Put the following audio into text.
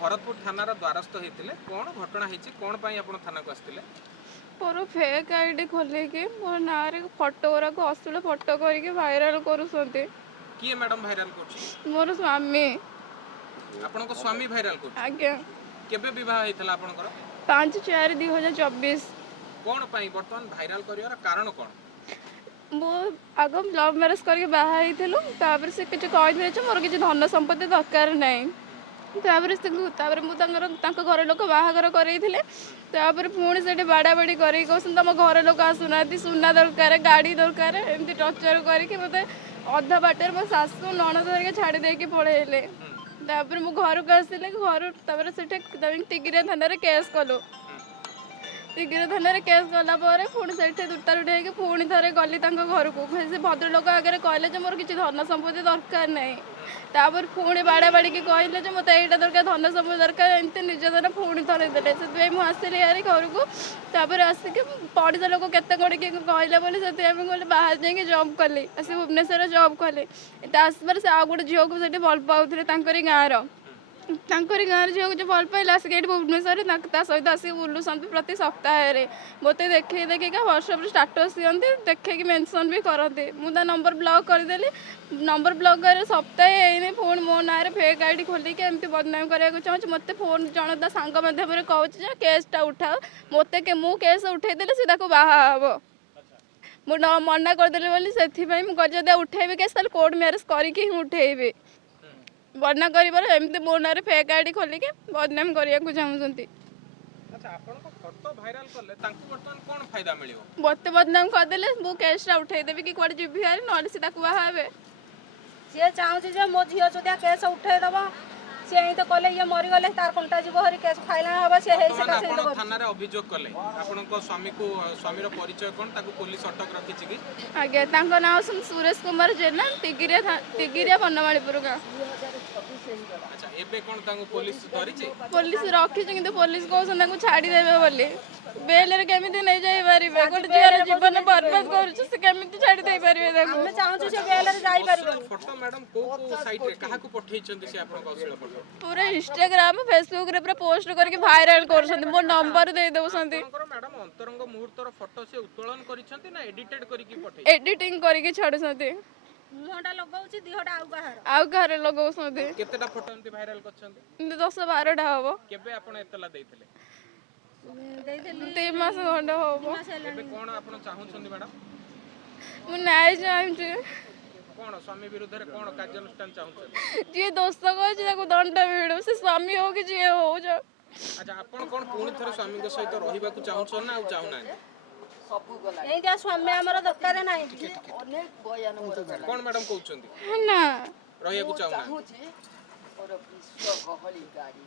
भरतपुर थानार द्वारस्थ होते कौन घटना होती कौन आप थाना को आसते मोर फेक आईडी खोलिकी मोर ना फटो गुरा अश्लील फटो करके भाइराल करुँच किए मैडम भाइराल कर मोर स्वामी आपण स्वामी भाइराल कर आज्ञा केबे विवाह होता आपनकर 5/4/2024 कौन बर्तमान भाइराल कर कारण कौन मो आग लव मैरेज करके बाहर से किसी कही मोर किसी धन संपत्ति दरकार नहीं घर लोक बाहागर कर पुणी से बाड़ा बाड़ी कर तुम घर लोक आसुना सुना दरकार गाड़ी दरकार एमती टर्चर करके मत अधा बाटर मो सासू ननद धरिक छाड़ी देके पलैले मु घर को आसिले घर से टिगिरिया थाना केस कलु टिगिरिया थाना केस कलापर पुणी से दुटारुटी पुणी थे गली घर को से भद्रलोक आगे कहले मोर किसी धन संपत्ति दरकार नहीं तापर पुणी बाड़ा बाड़ी की कहले जो मतलब यहाँ दरकार धन संपत्ति दरकार एमती निर्यातना पुणी थरे देते से मुझे यार घर को तापर आसिक पड़ोसा लोक केते कौन किए कहला बोली से कहले बाहर जाकि जॉब कली आस भुवनेश्वर जॉब कले आसपर से आउ गोटे झील को भल पाऊे गाँव गाँव झील को भल पाइले आसिक ये भुवनेश्वर सहित आसिक बुलूँ प्रति सप्ताह मत देखे देखिका व्हाट्सएप स्टाटस दिखती देखिए मेनसन भी करते मुझे नंबर ब्लॉक करदेली नंबर ब्लॉक कर सप्ताह पुणी मो ना फेक आईडी खोलिकी एमती बदनाम करने चाहूँ मत फोन जन सांग मध्यम कहूँ केसटा उठाओ मत मु केस उठेदेली सी बाहा हम मना करदेली बोली से उठेबी केस कोर्ट मैरेज करके उठेबी बदना करमती मो ना फेक आईडी खोलिकी बदनाम करने चाहूँगी मत बदनाम करदेले मु केसटा उठेदेवी कि कौन जीवी हारी ना सी बाहा सी चाहूँ मो झील चुदिया केस उठेदब सी यही तो कले ये मरीगले तार कंटा जीव हरी केस फाइल हम सी थाना अभियोग कले आपन स्वामी को स्वामी परिचय कौन पुलिस अटक रखी कि आज्ञा ना सुरेश कुमार जेना तिगिरिया बनमाणीपुर गाँव अच्छा एबे कोन तांको पुलिस धरिछि पुलिस रखी किंतु पुलिस कहसन छाड़ी देबे बोली बेल रे केमिति नै जाई परिबे गोटे जीवन जीवन बर्बाद करू से केमिति छाड़ी दे परिबे देखो हम चाहू से बेल रे जाई परिबे फोटो मैडम को साइट रे कहा को पठेइछन्ती से आपन कौशल फोटो पूरा इंस्टाग्राम फेसबुक रे पूरा पोस्ट करके वायरल करछन्ती मो नंबर दे देउछन्ती मैडम अंतरंग मुहूर्तर फोटो से उत्तोलन करिछन्ती ना एडिटेड करके पठे एडिटिंग करके छाडुछन्ती मुहटा लगाउछि दिहटा आउ घरे लगाउछन्ती केतेटा फोटो एमती वायरल करछन्ती 10-12टा हबो केबे आपन एतला देइथिले 3 मास खंड हबो एबे कोन आपन चाहुछन्ती मैडम मु नाइ चाहूछि कोन स्वामी विरुद्ध रे कोन कार्यानुष्ठान चाहुछन्ती जे दोस्त कहछि ताको दंड मिलु से स्वामी हो कि जे हो जा अच्छा आपन कोन पुणी थरे स्वामी के सहित रहिबा को चाहुछन ना आ चाहु ना यही जा स्वामी हमर दरकार नाही अनेक बयान कोन मैडम कहउछन्ती ना रहिया को चाहु ना चाहूछि और विश्व गहली गाड़ी